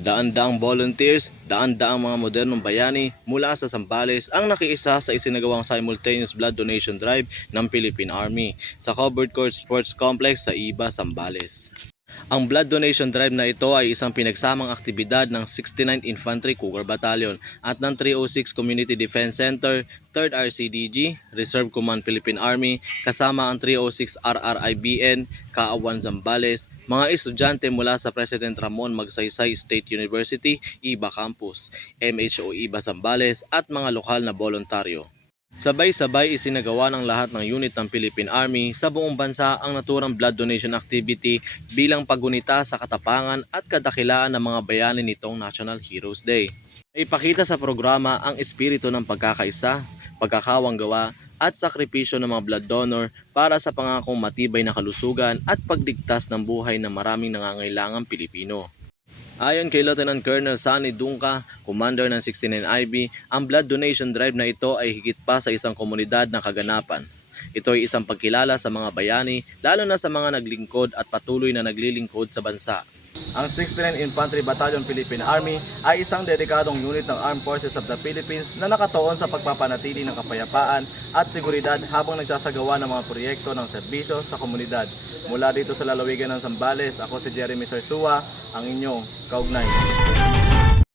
Daan-daang volunteers, daan-daang mga modernong bayani mula sa Zambales ang nakiisa sa isinagawang simultaneous blood donation drive ng Philippine Army sa Covered Court Sports Complex sa Iba, Zambales. Ang blood donation drive na ito ay isang pinagsamang aktibidad ng 69th Infantry Cougar Battalion at ng 306 Community Defense Center, 3rd RCDG, Reserve Command Philippine Army, kasama ang 306 RRIBN, Kaawan Zambales, mga estudyante mula sa President Ramon Magsaysay State University, Iba Campus, MHO Iba Zambales at mga lokal na voluntaryo. Sabay-sabay isinagawa ng lahat ng unit ng Philippine Army sa buong bansa ang naturang blood donation activity bilang paggunita sa katapangan at kadakilaan ng mga bayani nitong National Heroes Day. Ipakita sa programa ang espiritu ng pagkakaisa, pagkakawanggawa at sakripisyo ng mga blood donor para sa pangakong matibay na kalusugan at pagligtas ng buhay ng maraming nangangailangang Pilipino. Ayon kay Lieutenant Colonel Sunny Dungka, Commander ng 69IB, ang blood donation drive na ito ay higit pa sa isang komunidad na kaganapan. Ito ay isang pagkilala sa mga bayani, lalo na sa mga naglingkod at patuloy na naglilingkod sa bansa. Ang 69th Infantry Battalion Philippine Army ay isang dedikadong unit ng Armed Forces of the Philippines na nakatuon sa pagpapanatili ng kapayapaan at seguridad habang nagsasagawa ng mga proyekto ng serbisyo sa komunidad. Mula dito sa lalawigan ng Zambales, ako si Jeremy Sarsua, ang inyong kaugnay.